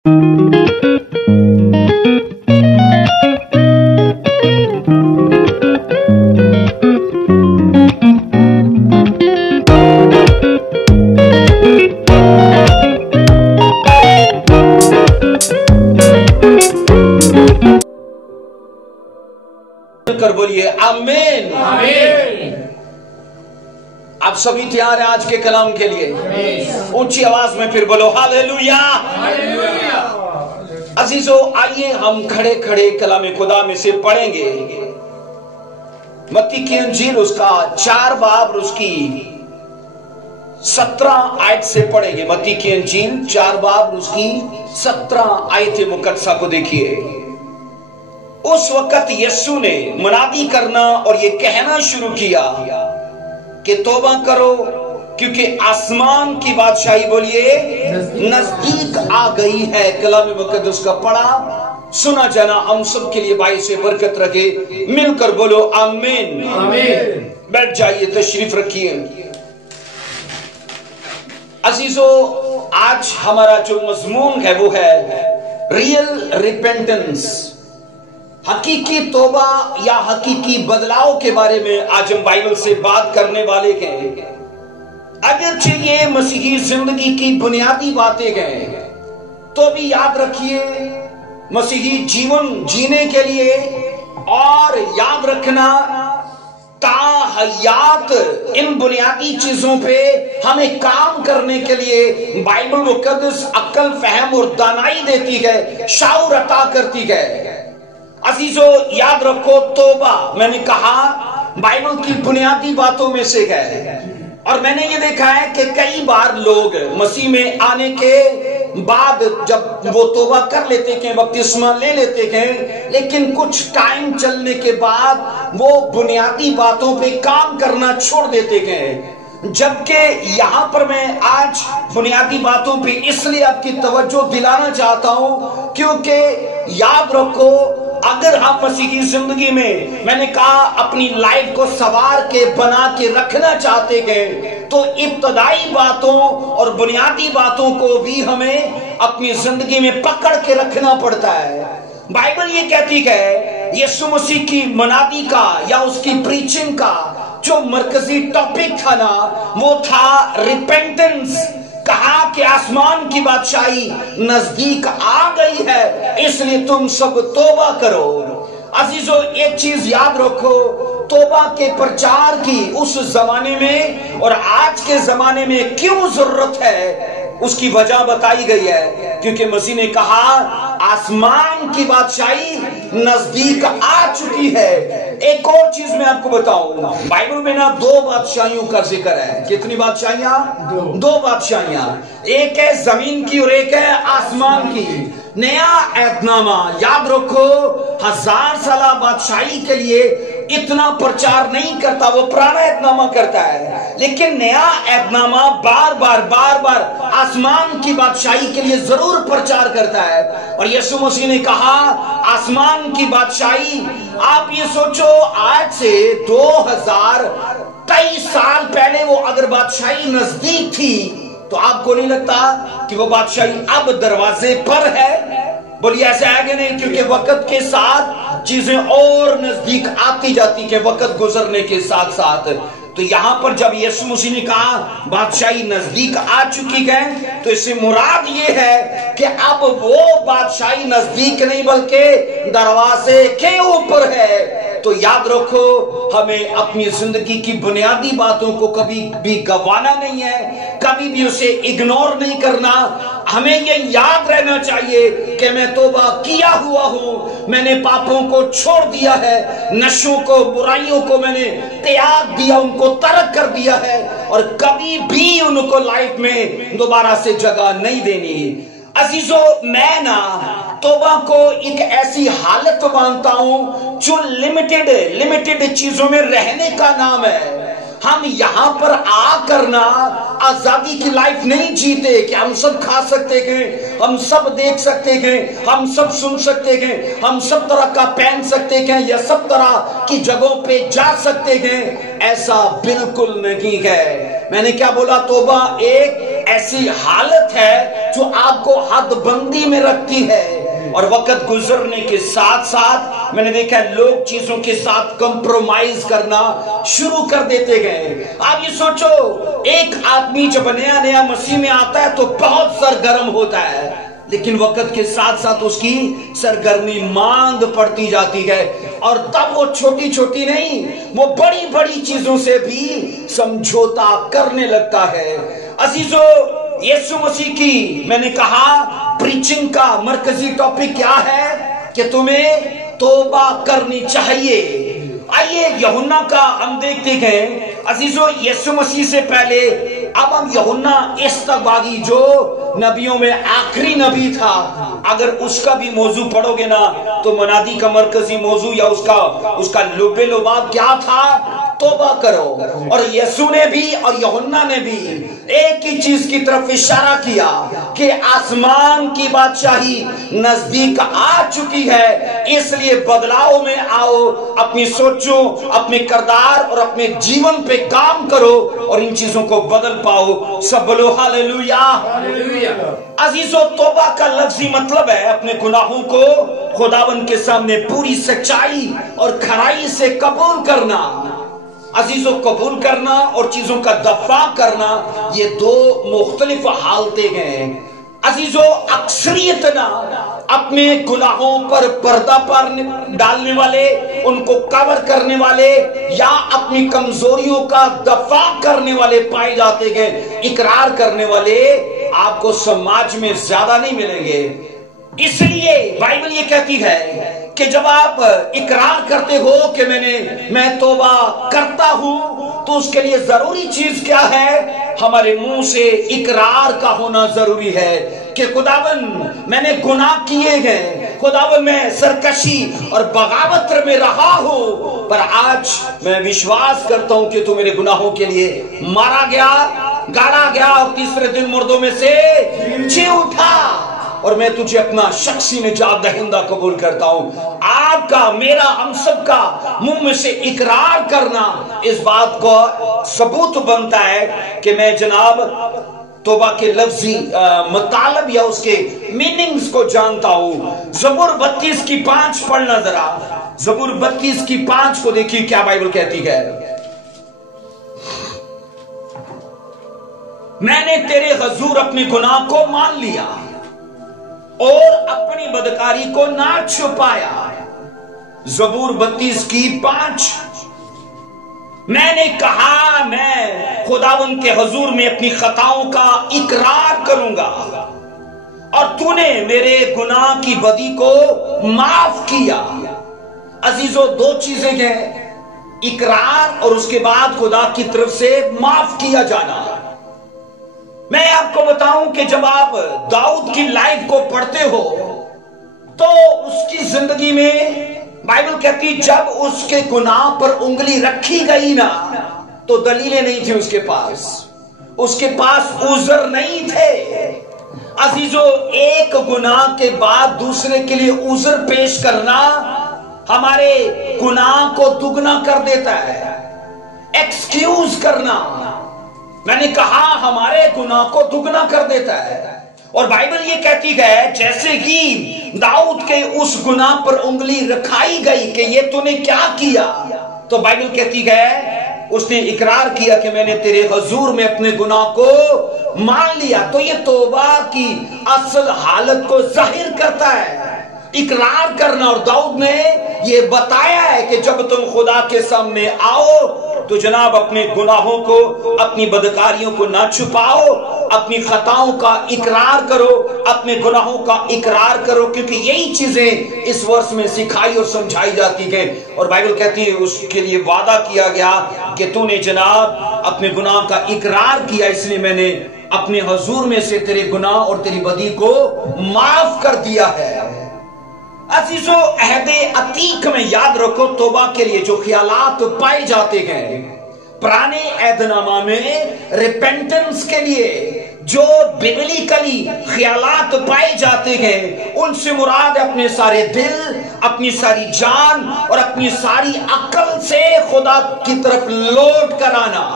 कर बोलिए आमीन। आप सभी तैयार हैं आज के कलाम के लिए? ऊंची आवाज में फिर बोलो हालेलुया। अजीजों, आइए हम खड़े खड़े कलाम खुदा में से पढ़ेंगे मत्ती की इंजील उसका 4 बाब उसकी 17 आयत से पढ़ेंगे। मत्ती की इंजील 4 बाब उसकी 17 आयत मुकद्दसा को देखिए। उस वक्त यीशु ने मुनादी करना और ये कहना शुरू किया कि तौबा करो क्योंकि आसमान की बादशाही बोलिए नजदीक आ गई है। कलाम मुकद्दस का पढ़ा सुना जाना हम सब के लिए बाई से बरकत रखे। मिलकर बोलो आमीन। आमीन। बैठ जाइए, तशरीफ रखिए। अजीजों, आज हमारा जो मजमून है वो है रियल रिपेंटेंस, हकीकी तौबा या हकीकी बदलाव के बारे में आज हम बाइबल से बात करने वाले हैं। अगरचे ये मसीही जिंदगी की बुनियादी बातें हैं, तो भी याद रखिए मसीही जीवन जीने के लिए और याद रखना ताहयात इन बुनियादी चीजों पे हमें काम करने के लिए बाइबल मुकद्दस अक्ल, फहम और दानाई देती है, शाऊर अता करती है। अजीजों, याद रखो तौबा मैंने कहा बाइबल की बुनियादी बातों में से है। और मैंने ये देखा है कि कई बार लोग मसीह में आने के बाद जब वो तौबा कर लेते हैं, बपतिस्मा ले लेते हैं, लेकिन कुछ टाइम चलने के बाद वो बुनियादी बातों पे काम करना छोड़ देते हैं। जबकि यहां पर मैं आज बुनियादी बातों पे इसलिए आपकी तवज्जो दिलाना चाहता हूं क्योंकि याद रखो अगर हम मसीही जिंदगी में मैंने कहा अपनी लाइफ को सवार के बना के रखना चाहते हैं तो इब्तदाई बातों और बुनियादी बातों को भी हमें अपनी जिंदगी में पकड़ के रखना पड़ता है। बाइबल ये कहती है यीशु मसीह की मुनादी का या उसकी प्रीचिंग का जो मरकजी टॉपिक था ना वो था रिपेंटेंस। कहा कि आसमान की बादशाही नजदीक आ गई है, इसलिए तुम सब तौबा करो। अजीजों, एक चीज याद रखो, तौबा के प्रचार की उस जमाने में और आज के जमाने में क्यों जरूरत है उसकी वजह बताई गई है, क्योंकि मसीह ने कहा आसमान की बादशाही नजदीक आ चुकी है। एक और चीज मैं आपको बताऊं, बाइबल में ना 2 बादशाहियों का जिक्र है। कितनी बादशाहियां? 2 बादशाहियां, एक है जमीन की और एक है आसमान की। नया ऐतनामा याद रखो 1000 साल बादशाही के लिए इतना प्रचार नहीं करता, वो पुराना ऐतनामा करता है, लेकिन नया ऐतनामा बार बार आसमान की बादशाही के लिए जरूर प्रचार करता है। और यीशु मसीह ने कहा आसमान की बादशाही, आप ये सोचो आज से 2023 साल पहले वो अगर बादशाही नजदीक थी तो आपको नहीं लगता कि वो बादशाही अब दरवाजे पर है? बोलिए ऐसे आगे नहीं, क्योंकि वक्त के साथ चीजें और नजदीक आती जाती है वक्त गुजरने के साथ साथ। तो यहां पर जब यीशु मसीह ने कहा बादशाही नजदीक आ चुकी है तो इससे मुराद ये है कि अब वो बादशाही नजदीक नहीं बल्कि दरवाजे के ऊपर है। तो याद रखो हमें अपनी जिंदगी की बुनियादी बातों को कभी भी गंवाना नहीं है, कभी भी उसे इग्नोर नहीं करना। हमें ये याद रहना चाहिए कि मैं तौबा किया हुआ हूं, मैंने पापों को छोड़ दिया है, नशों को बुराइयों को मैंने त्याग दिया, उनको तर्क कर दिया है और कभी भी उनको लाइफ में दोबारा से जगह नहीं देनी। अजीजों, मैं ना तौबा को एक ऐसी हालत मानता हूं जो लिमिटेड चीजों में रहने का नाम है। हम यहाँ पर आकर ना आजादी की लाइफ नहीं जीते कि हम सब खा सकते हैं, हम सब देख सकते हैं, हम सब सुन सकते हैं, हम सब तरह का पहन सकते हैं या सब तरह की जगहों पे जा सकते हैं। ऐसा बिल्कुल नहीं है। मैंने क्या बोला? तौबा एक ऐसी हालत है جو آپ کو حد بندی میں رکھتی ہے. اور وقت گزرنے کے ساتھ ساتھ میں نے دیکھا ہے لوگ چیزوں کے ساتھ کمپرومائز کرنا شروع کر دیتے گئے. آپ یہ سوچو ایک آدمی جب نیا نیا مسیح میں آتا ہے تو بہت سرگرم ہوتا ہے، لیکن وقت کے ساتھ ساتھ اس کی سرگرمی ماند پڑتی جاتی ہے، اور تب وہ چھوٹی چھوٹی نہیں، وہ بڑی بڑی چیزوں سے بھی سمجھوتا کرنے لگتا ہے. عزیزو، یسوع مسیح کی میں نے کہا پریچنگ کا مرکزی ٹاپک کیا ہے کہ تمہیں توبہ کرنی چاہیے. آئیے یوحنا کا ہم دیکھتے ہیں. عزیزو، یسوع مسیح سے پہلے اب ہم یوحنا استباغی جو نبیوں میں آخری نبی تھا، اگر اس کا بھی موضوع پڑھو گے نا تو منادی کا مرکزی موضوع یا اس کا لب لباب کیا تھا؟ توبہ کرو. اور یسوع نے بھی اور یوحنا نے بھی ایک ہی چیز کی طرف اشارہ کیا کہ آسمان کی بادشاہی نزدیک آ چکی ہے، اس لیے بدلاؤ میں آؤ، اپنی سوچوں، اپنے کردار اور اپنے جیون پہ کام کرو اور ان چیزوں کو بدل پاؤ. سب بولو ہاللیلویا. عزیزو، توبہ کا لفظی مطلب ہے اپنے گناہوں کو خداوند کے سامنے پوری سچائی اور کھرائی سے قبول کرنا. عزیزو، قبول کرنا اور چیزوں کا دفاع کرنا یہ دو مختلف حالتیں ہیں. عزیزو، اکثریت نا اپنے گناہوں پر پردہ ڈالنے والے، ان کو کور کرنے والے یا اپنی کمزوریوں کا دفاع کرنے والے پائے جاتے ہیں. اقرار کرنے والے آپ کو سماج میں زیادہ نہیں ملیں گے. اس لیے بائبل یہ کہتی ہے کہ جب آپ اقرار کرتے ہو کہ میں توبہ کرتا ہوں، تو اس کے لیے ضروری چیز کیا ہے؟ ہمارے منہ سے اقرار کا ہونا ضروری ہے کہ خداوند میں نے گناہ کیے ہیں، خداوند میں سرکشی اور بغاوت میں رہا ہوں، پر آج میں وشواس کرتا ہوں کہ تو میرے گناہوں کے لیے مارا گیا، گاڑا گیا اور تیسرے دن مردوں میں سے جی اٹھا، اور میں تجھے اپنا شخصی نجات دہندہ قبول کرتا ہوں. آپ کا، میرا، ہم سب کا منہ میں سے اقرار کرنا اس بات کو ثبوت بنتا ہے کہ میں جناب توبہ کے لفظی مطالب یا اس کے میننگز کو جانتا ہوں. زبور 32 کی 5 پڑھنا ذرا. زبور 32 کی 5 کو دیکھیے کیا بائبل کہتی ہے. میں نے تیرے حضور اپنے گناہ کو مان لیا اور اپنی بدکاری کو نہ چھپایا. زبور 32 کی 5. میں نے کہا میں خداوند کے حضور میں اپنی خطاؤں کا اقرار کروں گا، اور تو نے میرے گناہ کی بدی کو معاف کیا. عزیزو، دو چیزیں ہیں، اقرار اور اس کے بعد خدا کی طرف سے معاف کیا جانا. میں آپ کو بتاؤں کہ جب آپ داؤد کی لائف کو پڑھتے ہو تو اس کی زندگی میں بائبل کہتی جب اس کے گناہ پر انگلی رکھی گئی نا تو دلیلیں نہیں تھی اس کے پاس عذر نہیں تھے. عزیزو، ایک گناہ کے بعد دوسرے کے لیے عذر پیش کرنا ہمارے گناہ کو دگنا کر دیتا ہے. ایکسکیوز کرنا، میں نے کہا، ہمارے گناہ کو دگنا کر دیتا ہے. اور بائبل یہ کہتی ہے جیسے کہ داؤد کے اس گناہ پر انگلی رکھائی گئی کہ یہ تو نے کیا کیا، تو بائبل کہتی ہے اس نے اقرار کیا کہ میں نے تیرے حضور میں اپنے گناہ کو مان لیا. تو یہ توبہ کی اصل حالت کو ظاہر کرتا ہے، اقرار کرنا. اور داؤد نے یہ بتایا ہے کہ جب تم خدا کے سامنے آؤ تو جناب اپنے گناہوں کو، اپنی بدکاریوں کو نہ چھپاؤ، اپنی خطاؤں کا اقرار کرو، اپنے گناہوں کا اقرار کرو، کیونکہ یہی چیزیں اس ورس میں سکھائی اور سمجھائی جاتی ہیں. اور بائبل کہتی ہے اس کے لیے وعدہ کیا گیا کہ تو نے جناب اپنے گناہ کا اقرار کیا، اس لیے میں نے اپنے حضور میں سے تیرے گناہ اور تیری بدی کو معاف کر دیا ہے. عزیزو، عہد عتیق میں یاد رکھو توبہ کے لیے جو خیالات پائے جاتے ہیں، پرانے عہد نامہ میں ریپینٹنس کے لیے جو ببلیکلی خیالات پائے جاتے ہیں، ان سے مراد اپنے سارے دل، اپنی ساری جان اور اپنی ساری عقل سے خدا کی طرف لوٹ کر آنا.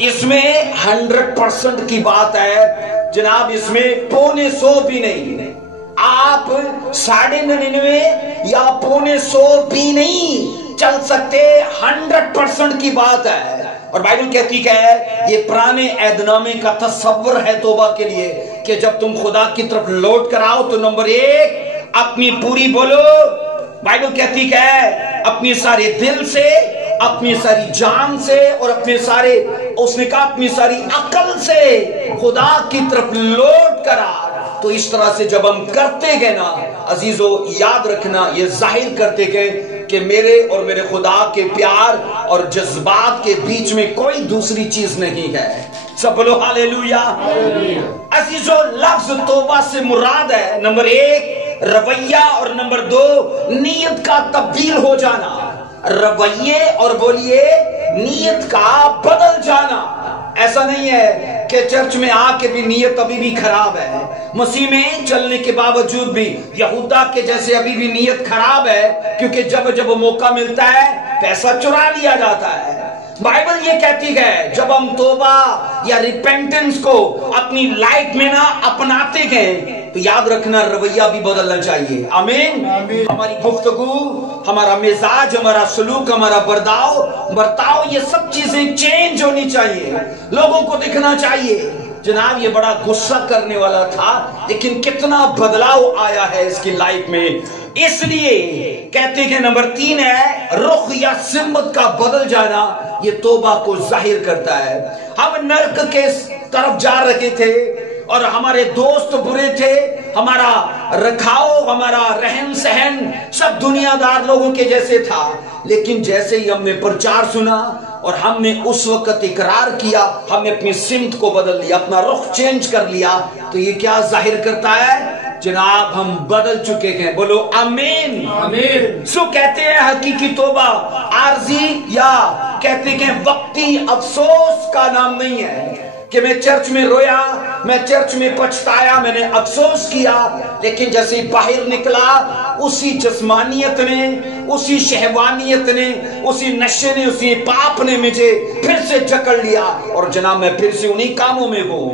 اس میں 100% کی بات ہے जनाब इसमें 100 भी नहीं, आप 99.5 या 100 भी नहीं चल सकते, 100% की बात है। और बाइबल कहती है ये पुराने ऐदनामे का तस्वर है तौबा के लिए कि जब तुम खुदा की तरफ लौट कर आओ तो नंबर 1 अपनी पूरी बोलो, बाइबल कहती है अपनी सारे दिल से, अपनी सारी जान से और अपने सारे, उसने कहा अपनी सारी अकल से खुदा की तरफ लौट कर आ। तो इस तरह से जब हम करते गए ना अजीजों, याद रखना ये जाहिर करते गए कि मेरे और मेरे खुदा के प्यार और जज्बात के बीच में कोई दूसरी चीज नहीं है। सब बोलो हालेलुया। अजीजों, लफ्ज तौबा से मुराद है नंबर 1 रवैया और नंबर 2 नीयत का तब्दील हो जाना। रवैये और बोलिए नीयत का बदल जाना। ऐसा नहीं है कि चर्च में आके भी नीयत अभी भी खराब है, मसीह में चलने के बावजूद भी यहूदा के जैसे अभी भी नीयत खराब है, क्योंकि जब जब मौका मिलता है पैसा चुरा लिया जाता है। बाइबल ये कहती है जब हम तौबा या रिपेंटेंस को अपनी लाइफ में ना अपनाते गए तो याद रखना रवैया भी बदलना चाहिए। आमीन। हमारी गुफ्तगू, हमारा मिजाज, हमारा सलूक, हमारा बर्ताव ये सब चीजें चेंज होनी चाहिए। लोगों को दिखना चाहिए जनाब ये बड़ा गुस्सा करने वाला था लेकिन कितना बदलाव आया है इसकी लाइफ में। इसलिए कहते हैं नंबर 3 है रुख या सिमत का बदल जाना। ये तौबा को जाहिर करता है। हम नर्क के तरफ जा रहे थे और हमारे दोस्त बुरे थे, हमारा रखाव, हमारा रहन सहन सब दुनियादार लोगों के जैसे था। लेकिन जैसे ही हमने प्रचार सुना और हमने उस वक्त इकरार किया, हमने अपनी सिमत को बदल लिया, अपना रुख चेंज कर लिया, तो ये क्या जाहिर करता है जनाब हम बदल चुके हैं। बोलो आमीन। आमीन। सो कहते हैं हकीकी तौबा आरजी या कहते हैं वक्ती अफसोस का नाम नहीं है कि मैं चर्च में रोया, मैं चर्च में पछताया, मैंने अफसोस किया, लेकिन जैसे ही बाहर निकला उसी जिस्मानियत ने, उसी शहवानियत ने, उसी नशे ने, उसी पाप ने मुझे फिर से जकड़ लिया और जनाब मैं फिर से उन्हीं कामों में हूँ।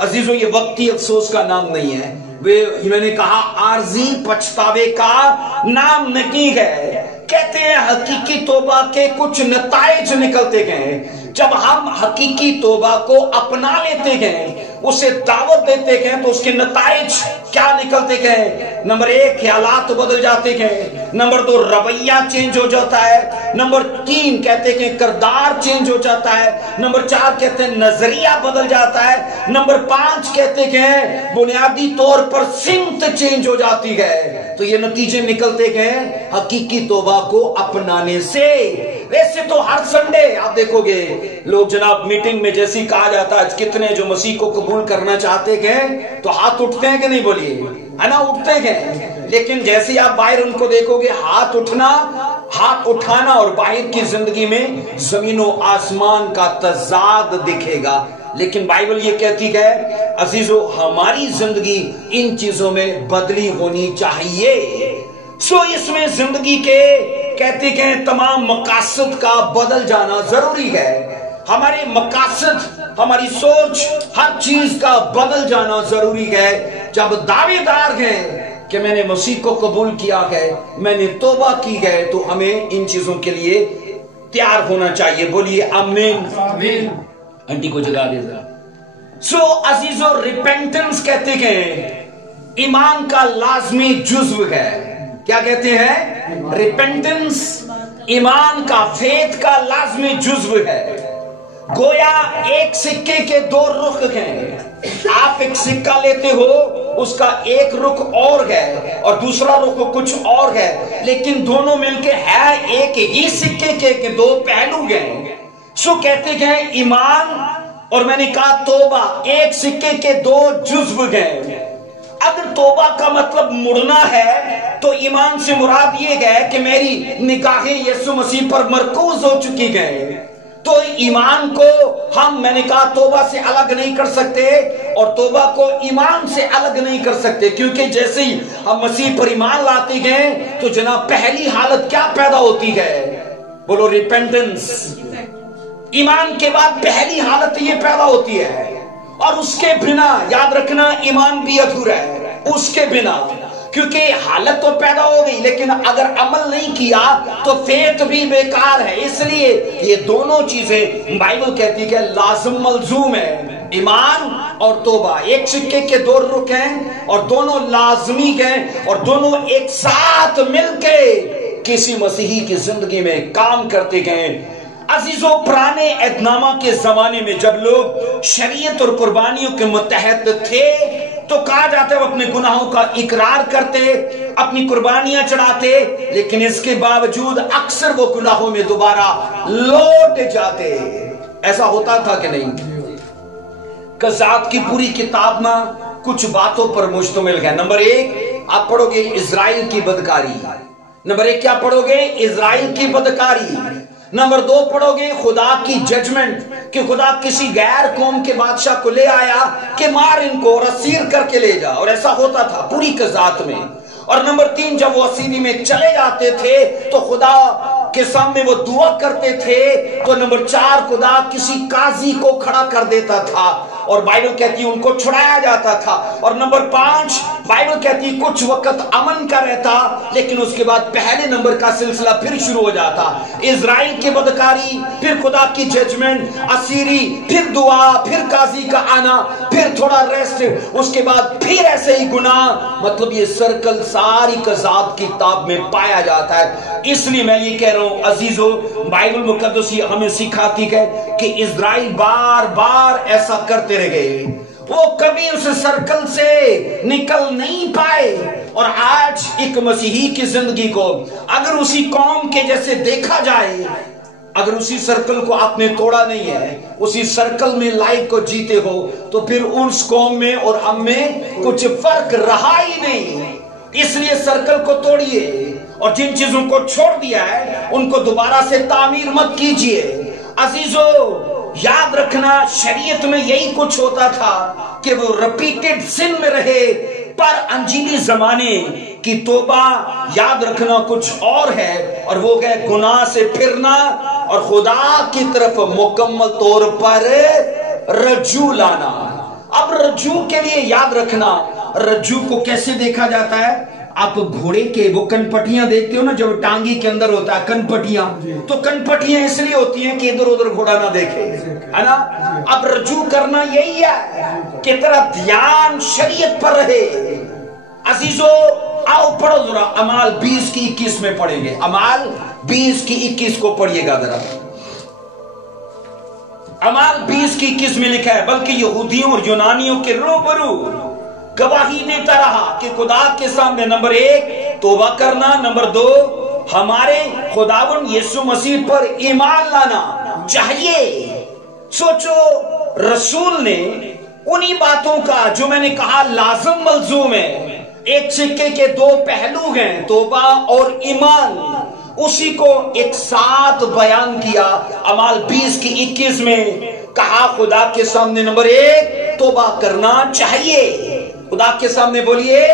अजीजों ये वक्ती अफसोस का नाम नहीं है, वे मैंने कहा आरजी पछतावे का नाम नहीं है। कहते हैं हकीकी तौबा के कुछ नताइज निकलते गए जब हम हकीकी तौबा को अपना लेते गए, उसे दावत देते गए, तो उसके नताइज क्या निकलते गए। नंबर 1 ख्यालात बदल जाते गए, नंबर 2 रवैया चेंज हो जाता है, नंबर 3 कहते हैं किरदार चेंज हो जाता है, नंबर 4 कहते हैं नजरिया बदल जाता है, नंबर 5 कहते हैं बुनियादी तौर पर सिमत चेंज हो जाती है। तो ये नतीजे निकलते गए हकीकी तौबा को अपनाने से। वैसे तो हर संडे आप देखोगे लोग जनाब मीटिंग में जैसी कहा जाता है कितने जो मसीह को कबूल करना चाहते हैं तो हाथ उठते हैं कि नहीं, बोलिए है ना, उठते हैं। लेकिन जैसे आप बाहर उनको देखोगे हाथ उठाना और बाहर की जिंदगी में जमीनों आसमान का तजाद दिखेगा। लेकिन बाइबल ये कहती है अजीजों हमारी जिंदगी इन चीजों में बदली होनी चाहिए। सो इसमें जिंदगी के कहते हैं तमाम मकासद का बदल जाना जरूरी है। हमारे मकासद, हमारी सोच, हर चीज का बदल जाना जरूरी है। जब दावेदार हैं कि मैंने मसीह को कबूल किया है, मैंने तौबा की है, तो हमें इन चीजों के लिए तैयार होना चाहिए। बोलिए आमीन। आमीन। आंटी को जगा दे जरा। सो अजीजों रिपेंटेंस कहते हैं ईमान का लाजमी जुज्व है। क्या कहते हैं? रिपेंटेंस ईमान का, फेथ का लाजमी जुज्व है। गोया एक सिक्के के 2 रुख हैं। आप एक सिक्का लेते हो, उसका एक रुख और है और दूसरा रुख कुछ और है, लेकिन दोनों मिलके है एक ही सिक्के के 2 पहलू हैं। सो कहते हैं ईमान और मैंने कहा तौबा एक सिक्के के 2 जुज्व हैं। अगर तौबा का मतलब मुड़ना है तो ईमान से मुराद ये है कि मेरी निगाहें यीशु मसीह पर मरकूज हो चुकी हैं। तो ईमान को हम, मैंने कहा तौबा से अलग नहीं कर सकते और तौबा को ईमान से अलग नहीं कर सकते, क्योंकि जैसे ही हम मसीह पर ईमान लाते हैं तो जनाब पहली हालत क्या पैदा होती है? बोलो रिपेंटेंस। ईमान के बाद पहली हालत ये पैदा होती है और उसके बिना याद रखना ईमान भी अधूरा है, उसके बिना, क्योंकि हालत तो पैदा हो गई लेकिन अगर अमल नहीं किया तो फेथ भी बेकार है। इसलिए ये दोनों चीजें बाइबल कहती है कि लाजिम मलजूम है, ईमान और तौबा एक सिक्के के दो रुख हैं और दोनों लाजमी हैं और दोनों एक साथ मिलके किसी मसीही की जिंदगी में काम करते गए। अजीजों, पुराने अहदनामा के जमाने में जब लोग शरीयत और कुर्बानियों के मुतहद थे तो कहा जाता है वो अपने गुनाहों का इकरार करते, अपनी कुर्बानियां चढ़ाते, लेकिन इसके बावजूद अक्सर वो गुनाहों में दोबारा लौट जाते। ऐसा होता था कि नहीं? कज़ात की पूरी किताब ना कुछ बातों पर मुश्तमिल है। नंबर 1 आप पढ़ोगे इजराइल की बदकारी। नंबर 1 क्या पढ़ोगे? इजराइल की बदकारी। नंबर 2 पढ़ोगे खुदा की जजमेंट, कि खुदा किसी गैर कौम के बादशाह को ले आया कि मार इनको और असीर करके ले जा, और ऐसा होता था पूरी कज़ात में। और नंबर 3 जब वो असीरी में चले जाते थे तो खुदा के सामने वो दुआ करते थे। तो नंबर 4 खुदा किसी काजी को खड़ा कर देता था और बाइबल कहती है उनको छुड़ाया जाता था। और नंबर 5 बाइबल कहती है कुछ वक्त अमन का रहता लेकिन उसके बाद पहले नंबर का सिलसिला फिर शुरू हो जाता। इजराइल की बदकारी, फिर खुदा की जजमेंट, असीरी, फिर दुआ, फिर काजी का आना, फिर थोड़ा रेस्ट, उसके बाद फिर ऐसे ही गुनाह। मतलब ये सर्कल सारी कज़ात की किताब में पाया जाता है। इसलिए मैं ये कह रहा हूं अजीजों, बाइबल मुकद्दस हमें सिखाती है कि इजराइल बार बार ऐसा करते रह गए, वो कभी उस सर्कल से निकल नहीं पाए। और आज एक मसीही की जिंदगी को अगर उसी कौम के जैसे देखा जाए, अगर उसी सर्कल को आपने तोड़ा नहीं है, उसी सर्कल में लाइफ को जीते हो, तो फिर उस कौम में और हम में कुछ फर्क रहा ही नहीं। इसलिए सर्कल को तोड़िए और जिन चीजों को छोड़ दिया है उनको दोबारा से तामीर मत कीजिए। अजीजों, याद रखना शरीयत में यही कुछ होता था कि वो रिपीटेड सिन में रहे, पर अंजीली जमाने की तौबा याद रखना कुछ और है, और वो है गुनाह से फिरना और खुदा की तरफ मुकम्मल तौर पर रज्जू लाना। अब रज्जू के लिए याद रखना, रज्जू को कैसे देखा जाता है? आप घोड़े के वो कनपटियां देखते हो ना, जब टांगी के अंदर होता है कनपटियां, तो कनपटियां इसलिए होती हैं कि इधर उधर घोड़ा ना देखे, है ना। अब रज्जू करना यही है कि तेरा ध्यान शरीयत पर रहे। अजीजों, आओ पढ़ो जरा, अमाल 20 की 21 में पढ़ेंगे। अमाल 20 की 21 को पढ़िएगा जरा। अमाल 20 की 21 में लिखा है, बल्कि यहूदियों और यूनानियों के रूबरू गवाही देता रहा कि खुदा के सामने नंबर 1 तौबा करना, नंबर 2 हमारे खुदावन यीशु मसीह पर ईमान लाना चाहिए। सोचो, रसूल ने उन्हीं बातों का जो मैंने कहा लाजिम मलजूम है, एक सिक्के के दो पहलू हैं, तौबा और ईमान, उसी को एक साथ बयान किया। अमाल 20 की 21 में कहा खुदा के सामने नंबर 1 तौबा करना चाहिए। खुदा के सामने बोलिए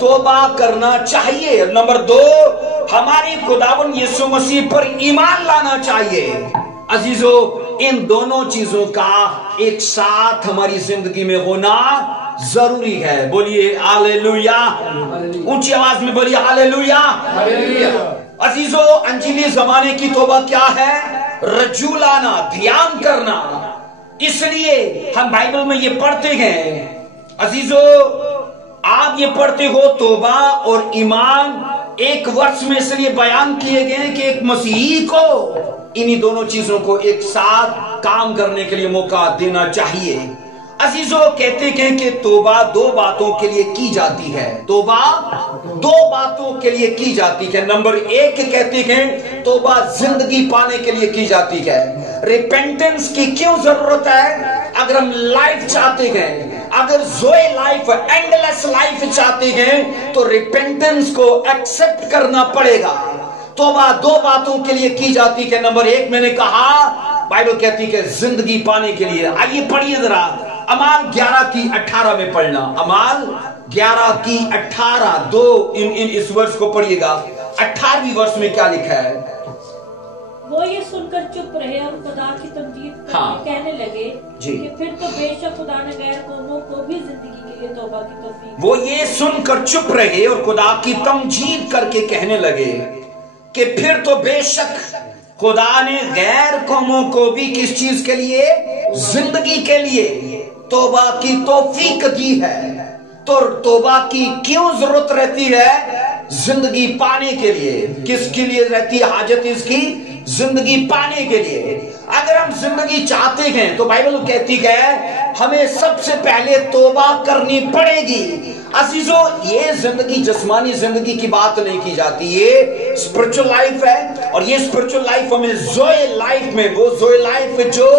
तौबा करना चाहिए। नंबर 2 हमारे खुदावन यीशु मसीह पर ईमान लाना चाहिए। अजीजों, इन दोनों चीजों का एक साथ हमारी जिंदगी में होना जरूरी है। बोलिए हालेलुया, ऊंची आवाज में बोलिए हालेलुया। अजीजों, अंजीली जमाने की तौबा क्या है? रज्जू लाना, ध्यान करना। इसलिए हम बाइबल में ये पढ़ते हैं। अजीजों, आप ये पढ़ते हो तौबा और ईमान एक वर्ष में इसलिए बयान किए गए कि एक मसीही को इन्हीं दोनों चीजों को एक साथ काम करने के लिए मौका देना चाहिए। अजीजों, कहते हैं कि तौबा 2 बातों के लिए की जाती है। तौबा 2 बातों के लिए की जाती है। नंबर 1 कहते हैं तौबा जिंदगी पाने के लिए की जाती है। रिपेंटेंस की क्यों जरूरत है? अगर हम लाइफ चाहते हैं, अगर जोए लाइफ, एंडलेस लाइफ चाहते हैं, तो रिपेंटेंस को एक्सेप्ट करना पड़ेगा। तौबा 2 बातों के लिए की जाती है। नंबर 1 मैंने कहा बाइबल कहती है जिंदगी पाने के लिए। आइए पढ़िए जरा, अमाल 11 की 18 में पढ़ना। अमाल 11 की 18 इस वर्ष को पढ़िएगा। 18वीं वर्ष में क्या लिखा है? وہ یہ سن کر چپ رہے اور خدا کی تمجید کہنے لگے کہ پھر تو بے شک خدا نے غیر قوموں کو بھی زندگی کے لیے توبہ کی توفیق. وہ یہ سن کر چپ رہے اور خدا کی تمجید کر کے کہنے لگے کہ پھر تو بے شک خدا نے غیر قوموں کو بھی کس چیز کے لیے؟ زندگی کے لیے توبہ کی توفیق دی ہے. تو توبہ کی کیوں ضرورت رہتی ہے؟ زندگی پانے کے لیے. کس کے لیے رہتی ہے حاجت اس کی؟ زندگی پانے کے لیے. اگر ہم زندگی چاہتے ہیں تو بائبل کہتی ہے ہمیں سب سے پہلے توبہ کرنی پڑے گی. عزیزو یہ زندگی جسمانی زندگی کی بات نہیں کی جاتی، یہ اسپرچل لائف ہے. اور یہ اسپرچل لائف ہمیں زوئے لائف میں، وہ زوئے لائف جو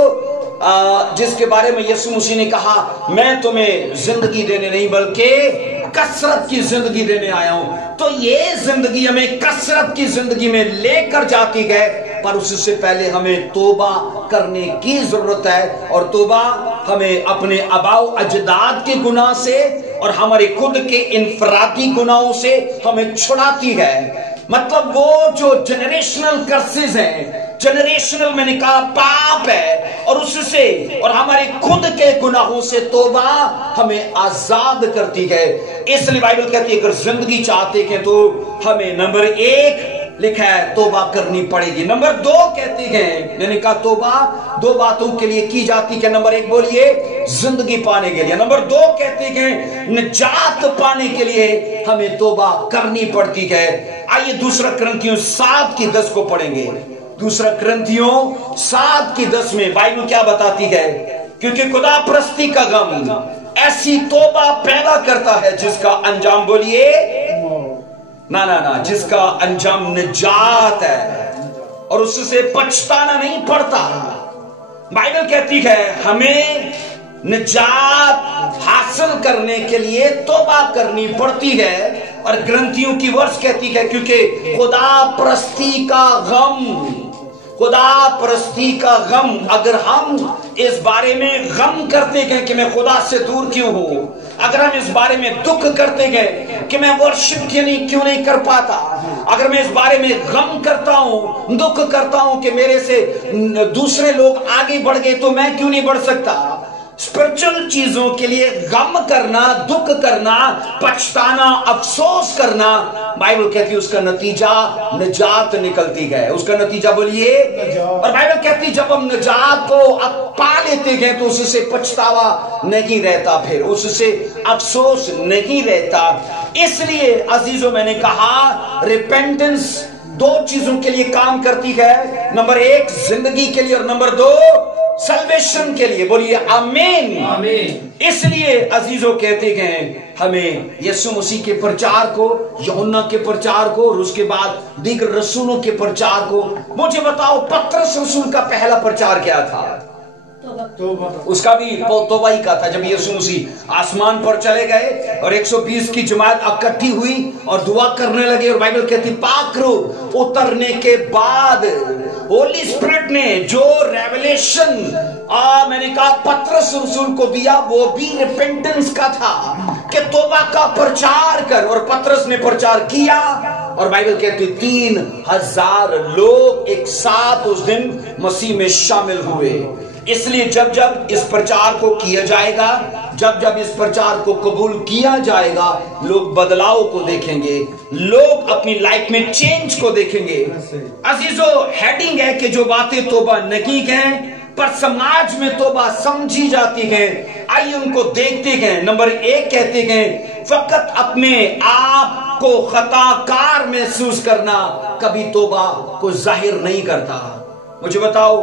جس کے بارے میں یسوع مسیح نے کہا میں تمہیں زندگی دینے نہیں بلکہ کثرت کی زندگی دینے آیا ہوں. تو یہ زندگی ہمیں کثرت کی زندگی میں لے کر جاتی ہے، پر اس سے پہلے ہمیں توبہ کرنے کی ضرورت ہے. اور توبہ ہمیں اپنے آباء و اجداد کے گناہ سے اور ہمارے خود کے انفرادی گناہوں سے ہمیں چھڑاتی ہے. مطلب وہ جو جنریشنل کرسز ہیں، جنریشنل میں نے کہا پاپ ہے، اور اس سے اور ہمارے خود کے گناہوں سے توبہ ہمیں آزاد کرتی ہے. اس لیے بائبل کہتی ہے اگر زندگی چاہتے ہیں تو ہمیں نمبر 1 لکھا ہے توبہ کرنی پڑے گی. نمبر 2 کہتے ہیں میں نے کہا توبہ 2 باتوں کے لیے کی جاتی ہے. نمبر 1 بولیے زندگی پانے کے لیے. نمبر 2 کہتے ہیں نجات پانے کے لیے ہمیں توبہ کرنی پڑتی ہے. آئیے دوسرا کرنتھیوں 7:10 کو پڑھیں گے. دوسرا کرنتھیوں 7:10 میں بائبل کیا بتاتی ہے؟ کیونکہ خدا پرستی کا غم ایسی توبہ پیدا کرتا ہے جس کا انجام بولیے نا جس کا انجام نجات ہے اور اس سے پچھتانا نہیں پڑتا. بائبل کہتی ہے ہمیں نجات حاصل کرنے کے لیے توبہ کرنی پڑتی ہے. اور گرنتھیوں کی ورس کہتی ہے کیونکہ خدا پرستی کا غم، خدا پرستی کا غم، اگر ہم اس بارے میں غم کرتے گئے کہ میں خدا سے دور کیوں ہوں، اگر ہم اس بارے میں دکھ کرتے گئے کہ میں ورشپ کیوں نہیں کر پاتا، اگر میں اس بارے میں غم کرتا ہوں، دکھ کرتا ہوں کہ میرے سے دوسرے لوگ آگے بڑھ گئے تو میں کیوں نہیں بڑھ سکتا، اسپرچل چیزوں کے لیے غم کرنا، دکھ کرنا، پچھتانا، افسوس کرنا، بائبل کہتی ہے اس کا نتیجہ نجات نکلتی ہے. اس کا نتیجہ بولیے. اور بائبل کہتی ہے جب ہم نجات کو پا لیتے ہیں تو اس سے پچھتاوا نہیں رہتا، پھر اس سے افسوس نہیں رہتا. اس لیے عزیزوں میں نے کہا ریپینٹنس 2 چیزوں کے لیے کام کرتی ہے. نمبر 1 زندگی کے لیے اور نمبر 2 سلویشن کے لیے. بولیے آمین. اس لیے عزیزوں کہتے ہیں ہمیں یسوع مسیح کے پرچار کو، یوحنا کے پرچار کو اور اس کے بعد دیگر رسولوں کے پرچار کو. مجھے بتاؤ پترس رسول کا پہلا پرچار کیا تھا؟ اس کا بھی توبہ ہی کا تھا. جب یسوع مسیح آسمان پر چلے گئے اور 120 کی جماعت اکٹھی ہوئی اور دعا کرنے لگے اور بائبل کہتی پاک روح اترنے کے بعد ہولی اسپرٹ نے جو ریویلیشن میں نے کہا پترس رسول کو دیا وہ بھی ریپینٹنس کا تھا کہ توبہ کا پرچار کر. اور پترس نے پرچار کیا اور بائبل کہتی 3000 لوگ ایک ساتھ اس دن مسیح میں شامل ہوئے. اس لیے جب جب اس پرچار کو کیا جائے گا، جب جب اس پرچار کو قبول کیا جائے گا، لوگ بدلاؤ کو دیکھیں گے، لوگ اپنی لائف میں چینج کو دیکھیں گے. عزیزو ہیڈنگ ہے کہ جو باتیں توبہ نہیں ہیں پر سماج میں توبہ سمجھی جاتی ہیں، آئیے ان کو دیکھتے ہیں. نمبر 1 کہتے ہیں فقط اپنے آپ کو خطا کار محسوس کرنا کبھی توبہ کو ظاہر نہیں کرتا. مجھے بتاؤ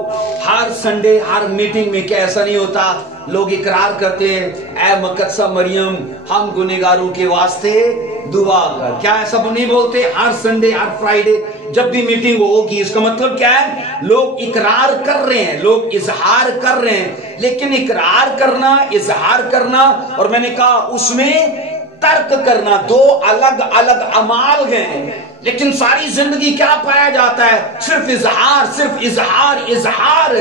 ہر سنڈے ہر میٹنگ میں کیا ایسا نہیں ہوتا لوگ اقرار کرتے ہیں اے مقدسہ مریم ہم گنہگاروں کے واسطے دعا کر؟ کیا ایسا نہیں بولتے ہر سنڈے ہر فرائیڈے جب بھی میٹنگ ہوگی؟ اس کا مطلب کیا ہے؟ لوگ اقرار کر رہے ہیں، لوگ اظہار کر رہے ہیں. لیکن اقرار کرنا، اظہار کرنا اور میں نے کہا اس میں ترک کرنا 2 الگ الگ اعمال ہیں. لیکن ساری زندگی کیا پایا جاتا ہے؟ صرف اظہار، صرف اظہار، اظہار.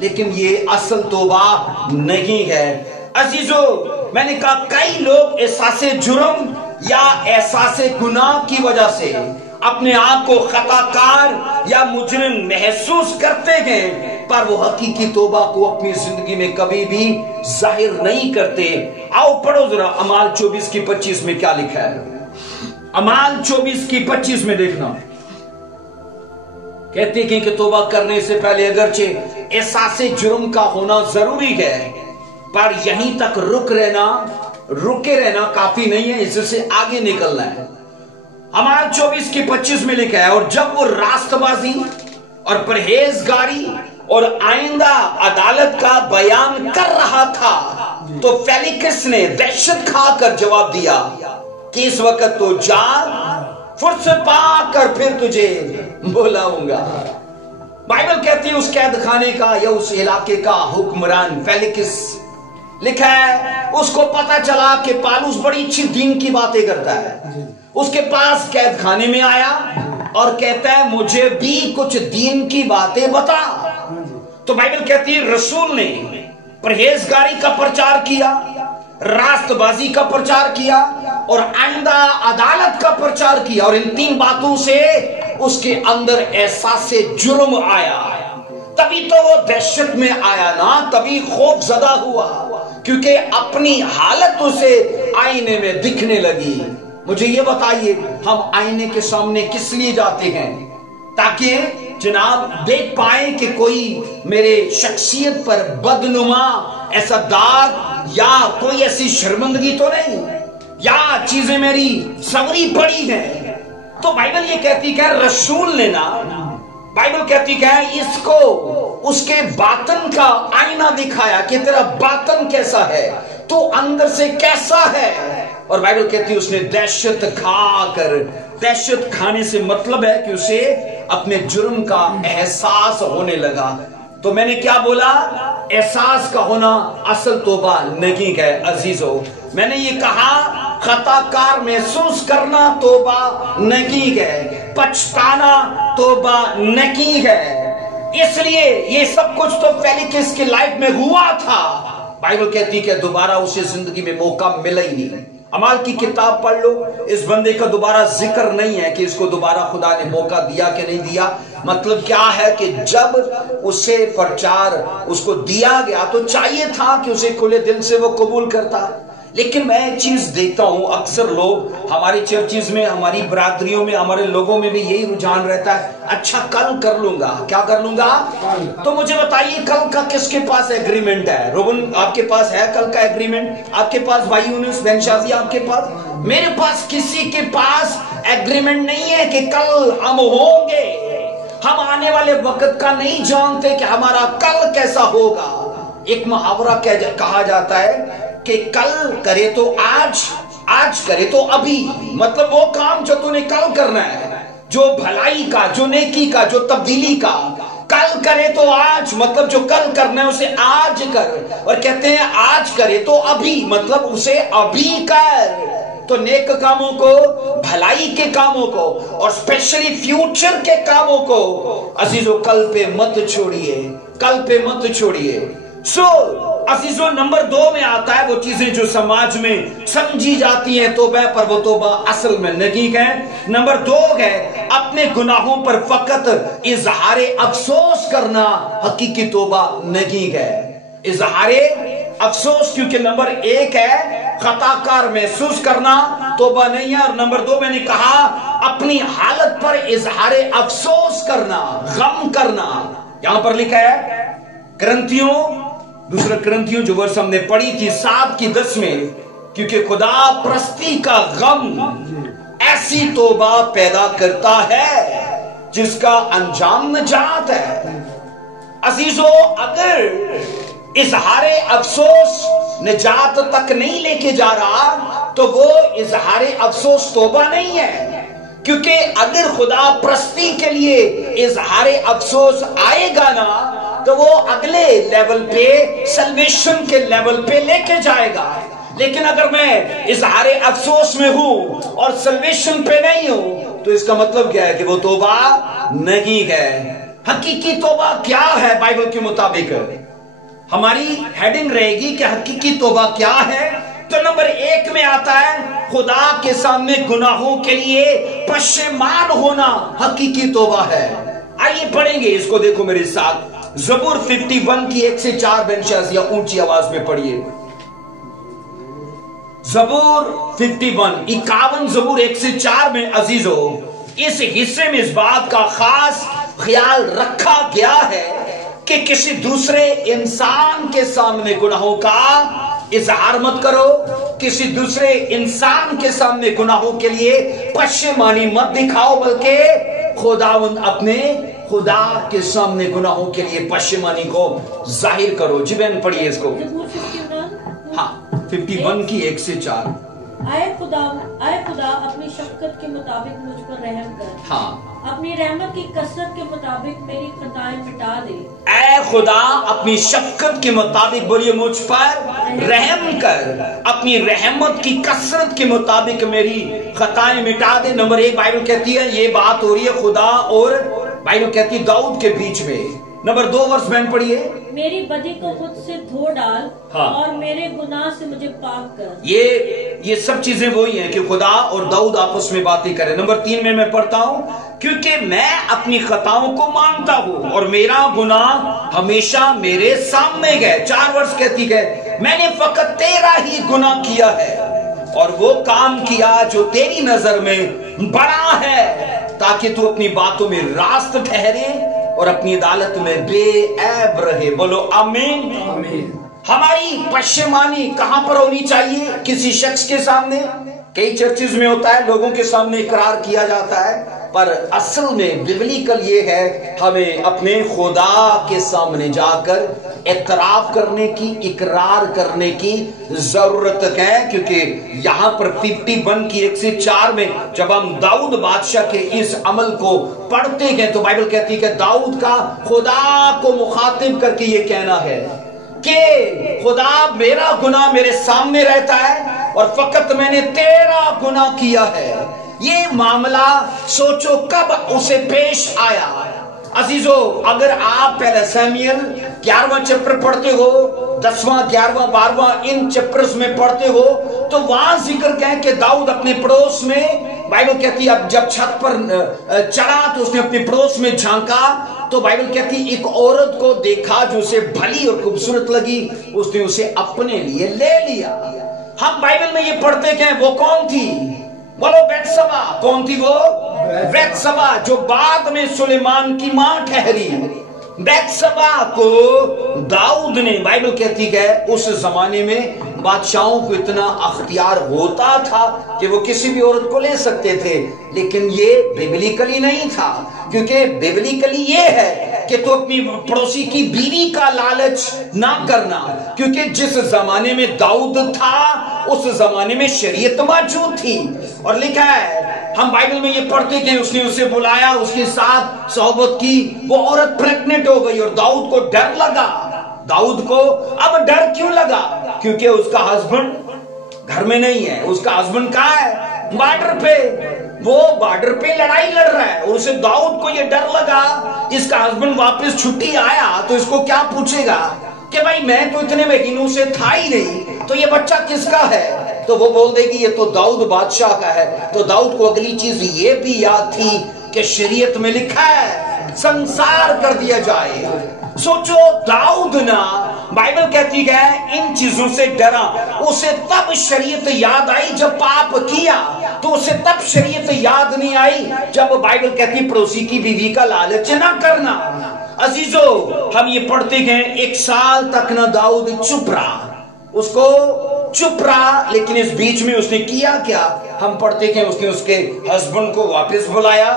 لیکن یہ اصل توبہ نہیں ہے. عزیزو میں نے کہا کئی لوگ احساس جرم یا احساس گناہ کی وجہ سے اپنے آپ کو خطاکار یا مجرم محسوس کرتے گئے، پر وہ حقیقی توبہ کو اپنی زندگی میں کبھی بھی ظاہر نہیں کرتے۔ آؤ پڑھو ذرا اعمال 24 کی 25 میں کیا لکھا ہے۔ اعمال 24 کی 25 میں دیکھنا، کہتے ہیں کہ توبہ کرنے سے پہلے اگرچہ احساس جرم کا ہونا ضروری ہے، پر یہیں تک رکے رہنا کافی نہیں ہے، اس سے آگے نکلنا ہے۔ اعمال 24 کی 25 میں لکھا ہے، اور جب وہ راست بازی اور پرہیزگاری اور آئندہ عدالت کا بیان کر رہا تھا تو فیلکس نے دہشت کھا کر جواب دیا کہ اس وقت تو جا، فرصت پا کر پھر تجھے بلاؤں گا۔ بائبل کہتی ہے اس قید خانے کا یا اس علاقے کا حکمران فیلکس، لکھا ہے اس کو پتا چلا کہ پالوس بڑی اچھی دین کی باتیں کرتا ہے، اس کے پاس قید خانے میں آیا اور کہتا ہے مجھے بھی کچھ دین کی باتیں بتا۔ تو بائبل کہتی ہے رسول نے پرہیزگاری کا پرچار کیا، راست بازی کا پرچار کیا اور آئندہ عدالت کا پرچار کیا، اور ان تین باتوں سے اس کے اندر احساس جرم آیا۔ تبھی تو وہ دہشت میں آیا نا، تبھی خوف زدہ ہوا، کیونکہ اپنی حالت اسے آئینے میں دکھنے لگی۔ مجھے یہ بتائیے ہم آئینے کے سامنے کس لیے جاتے ہیں؟ تاکہ جناب دیکھ پائیں کہ کوئی میرے شخصیت پر بدنما ایسا داغ یا کوئی ایسی شرمندگی تو نہیں، یا چیزیں میری سوری پڑی ہیں۔ تو بائبل یہ کہتی کہ رسول نے نا، بائبل کہتی کہ اس کو اس کے باطن کا آئینہ دکھایا کہ تیرا باطن کیسا ہے، تو اندر سے کیسا ہے۔ اور بائبل کہتی ہے اس نے دہشت کھا کر، دہشت کھانے سے مطلب ہے کہ اسے اپنے جرم کا احساس ہونے لگا۔ تو میں نے کیا بولا؟ احساس کا ہونا اصل توبہ نہیں ہے عزیزو۔ میں نے یہ کہا خطا کار محسوس کرنا توبہ نہیں ہے، پچھتانا توبہ نہیں ہے۔ اس لیے یہ سب کچھ تو فیلکس کی لائف میں ہوا تھا، بائبل کہتی کہ دوبارہ اسے زندگی میں موقع ملا ہی نہیں۔ اعمال کی کتاب پڑھ لو، اس بندے کا دوبارہ ذکر نہیں ہے کہ اس کو دوبارہ خدا نے موقع دیا کہ نہیں دیا۔ مطلب کیا ہے کہ جب اسے پرچار اس کو دیا گیا تو چاہیے تھا کہ اسے کھلے دل سے وہ قبول کرتا۔ لیکن میں ایک چیز دیکھتا ہوں، اکثر لوگ ہماری چرچز میں، ہماری برادریوں میں، ہمارے لوگوں میں بھی یہی رجحان رہتا ہے، اچھا کل کر لوں گا۔ کیا کر لوں گا؟ تو مجھے بتائیے کل کا کس کے پاس ایگریمنٹ ہے؟ روبن آپ کے پاس ہے کل کا ایگریمنٹ؟ آپ کے پاس بھائی یونس، بہن شازیہ آپ کے پاس؟ میرے پاس کسی کے پاس ایگریمنٹ نہیں ہے کہ کل ہم ہوں گے۔ ہم آنے والے وقت کا نہیں جانتے کہ ہمارا کل کیسا ہوگا۔ ایک محاورہ کہا جاتا ہے کہ کل کرے تو آج کرے تو ابھی، مطلب وہ کام جو تو نے کل کرنا ہے، جو بھلائی کا، جو نیکی کا، جو تبدیلی کا، کل کرے تو آج، مطلب جو کل کرنا ہے اسے آج کر۔ اور کہتے ہیں آج کرے تو ابھی، مطلب اسے ابھی کر۔ تو نیک کاموں کو، بھلائی کے کاموں کو، اور اسپیشلی فیوچر کے کاموں کو عزیزو کل پہ مت چھوڑیے، کل پہ مت چھوڑیے۔ عزیزو نمبر 2 میں آتا ہے وہ چیزیں جو سماج میں سمجھی جاتی ہیں توبہ پر، وہ توبہ اصل میں نہیں ہے۔ نمبر 2 ہے اپنے گناہوں پر فقط اظہار افسوس کرنا حقیقی توبہ نہیں ہے۔ اظہار افسوس، کیونکہ نمبر 1 ہے خطا کار محسوس کرنا توبہ نہیں ہے، اور نمبر 2 میں نے کہا اپنی حالت پر اظہار افسوس کرنا، غم کرنا۔ یہاں پر لکھا ہے کرنتھیوں، دوسرا کرنتھیوں جو ورس ہم نے پڑھی تھی 7:10 میں، کیونکہ خدا پرستی کا غم ایسی توبہ پیدا کرتا ہے جس کا انجام نجات ہے۔ عزیزو اگر اظہار افسوس نجات تک نہیں لے کے جا رہا تو وہ اظہار افسوس توبہ نہیں ہے، کیونکہ اگر خدا پرستی کے لیے اظہار افسوس آئے گا نا تو وہ اگلے لیول پہ، سلویشن کے لیول پہ لے کے جائے گا۔ لیکن اگر میں اظہار افسوس میں ہوں اور سلویشن پہ نہیں ہوں تو اس کا مطلب کیا ہے کہ وہ توبہ نہیں ہے۔ حقیقی توبہ کیا ہے بائبل کے مطابق؟ ہماری ہیڈنگ رہے گی کہ حقیقی توبہ کیا ہے؟ तो नंबर 1 में आता है खुदा के सामने गुनाहों के लिए पश्चिमान होना हकीकी तौबा है। आइए पढ़ेंगे इसको, देखो मेरे साथ ज़बूर 51 की 1 से 4 बेंशास या ऊंची आवाज में पढ़िए। ज़बूर 51 ज़बूर 1 से 4 में अजीजो इस हिस्से में इस बात का खास ख्याल रखा गया है कि किसी दूसरे इंसान के सामने गुनाहों का इजहार मत करो, किसी दूसरे इंसान के सामने गुनाहों के लिए पश्चिमानी मत दिखाओ, बल्कि खुदावंद अपने खुदा के सामने गुनाहों के लिए पश्चिमानी को जाहिर करो। जी बहन पढ़िए इसको। हाँ 51 की 1 से 4। आए खुदा अपनी शफ़क़त के मुताबिक मुझ पर रहम कर। हाँ अपनी रहमत की कसरत के मुताबिक मेरी खताएं मिटा दे। ऐ खुदा अपनी शफ़क़त के मुताबिक बोलिए मुझ पर रहम कर, अपनी रहमत की कसरत के मुताबिक मेरी खताएं मिटा दे। नंबर 1 बाइबल कहती है ये बात हो रही है खुदा और बाइबल कहती है दाऊद के बीच में। नंबर 2 वर्ष बहन पढ़िए। मेरी बदी को खुद से धो डाल। हाँ। और मेरे गुनाह से मुझे पाक कर। ये सब चीजें वही हैं कि खुदा और दाऊद आपस में बातें करें। नंबर 3 में मैं पढ़ता हूँ क्योंकि मैं अपनी खताओं को मानता हूँ और मेरा गुनाह हमेशा मेरे सामने गए। 4 वर्ष कहती है मैंने फकत तेरा ही गुनाह किया है और वो काम किया जो तेरी नजर में बड़ा है, ताकि तू अपनी बातों में रास्त ठहरे और अपनी अदालत में बेऐब रहे। बोलो आमीन। हमारी पश्चिमानी कहां पर होनी चाहिए? किसी शख्स के सामने। कई चर्चेज में होता है लोगों के सामने इकरार किया जाता है, पर असल में बिबलिकल ये है हमें अपने खुदा के सामने जाकर इतराफ करने की, इकरार करने की जरूरत है। क्योंकि यहाँ पर 51 की 1 से 4 में जब हम दाऊद बादशाह के इस अमल को पढ़ते हैं तो बाइबल कहती है कि दाऊद का खुदा को मुखातिब करके ये कहना है कि खुदा मेरा गुनाह मेरे सामने रहता है और फकत मैंने तेरा गुनाह किया है। ये मामला सोचो कब उसे पेश आया। अजीजों अगर आप पहले सैमुएल 11वां चैप्टर पढ़ते हो, 10वां 11वां 12वां इन चैप्टर्स में पढ़ते हो तो वहां जिक्र है कि दाऊद अपने पड़ोस में, बाइबल कहती है अब जब छत पर चढ़ा तो उसने अपने पड़ोस में झांका तो बाइबल कहती एक औरत को देखा जो उसे भली और खूबसूरत लगी, उसने उसे अपने लिए ले लिया। हम बाइबल में ये पढ़ते हैं वो कौन थी? बोलो बैतशबा। कौन थी वो? बैतशबा, जो बाद में सुलेमान की मां ठहरी। बैतशबा को दाऊद ने, बाइबल कहती है उस जमाने में बादशाहों को इतना अख्तियार होता था कि वो किसी भी औरत को ले सकते थे, लेकिन ये बिबलिकली नहीं था। क्योंकि बिबलिकली ये है कि तो अपनी पड़ोसी की बीवी का लालच ना करना, क्योंकि जिस जमाने में दाऊद था उस जमाने में शरीयत मौजूद थी। और लिखा है हम बाइबल में ये पढ़ते हैं उसने उसे बुलाया, उसके साथ सोहबत की, वो औरत प्रेग्नेंट हो गई और दाऊद को डर लगा। दाऊद को अब डर क्यों लगा? क्योंकि उसका हस्बैंड घर में नहीं है। उसका हस्बैंड कहाँ है? बॉर्डर पे। वो बॉर्डर पे लड़ाई लड़ रहा है और उसे दाऊद को ये डर लगा इसका हस्बैंड वापस छुट्टी आया तो इसको क्या पूछेगा कि भाई मैं तो इतने महीनों से था ही नहीं, तो ये बच्चा किसका है? तो वो बोल देगी ये तो दाऊद बादशाह का है। तो दाऊद को अगली चीज ये भी याद थी कि शरीयत में लिखा है संसार कर दिया जाए। सोचो दाऊद ना, बाइबल कहती है इन चीजों से डरा। उसे तब शरीयत याद आई जब पाप किया, तो उसे तब शरीयत याद नहीं आई जब बाइबल कहती पड़ोसी की बीवी का लालच ना करना। अजीजों हम ये पढ़ते हैं 1 साल तक ना दाऊद चुप रहा, उसको चुप रहा, लेकिन इस बीच में उसने किया क्या? हम पढ़ते हैं उसने उसके हस्बैंड को वापस बुलाया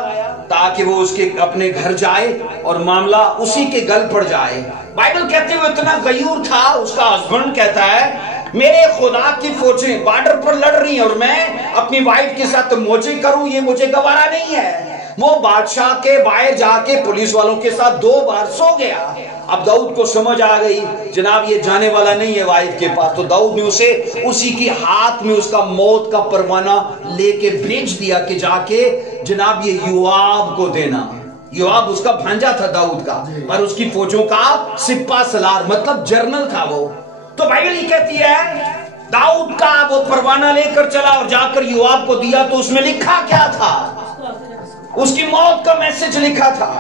ताकि वो उसके अपने घर जाए और मामला उसी के गल पड़ जाए। बाइबल कहते हुए इतना गयूर था, उसका हस्बैंड कहता है मेरे खुदा की फौजें बॉर्डर पर लड़ रही हैं और मैं अपनी वाइफ के साथ मौजे करूं, ये मुझे गवारा नहीं है। वो बादशाह के बाहर जाके पुलिस वालों के साथ 2 बार सो गया। अब दाऊद को समझ आ गई जनाब ये जाने वाला नहीं है वाइफ के पास, तो दाऊद ने उसे उसी के हाथ में उसका मौत का परवाना लेके भेज दिया कि जाके जनाब ये योआब को देना। योआब उसका भांजा था दाऊद का, पर उसकी फौजों का सिपा सलार मतलब जनरल था वो। तो बाइबल ये कहती है दाऊद का वो परवाना लेकर चला और जाकर योआब को दिया, तो उसमें लिखा क्या था? उसकी मौत का मैसेज लिखा था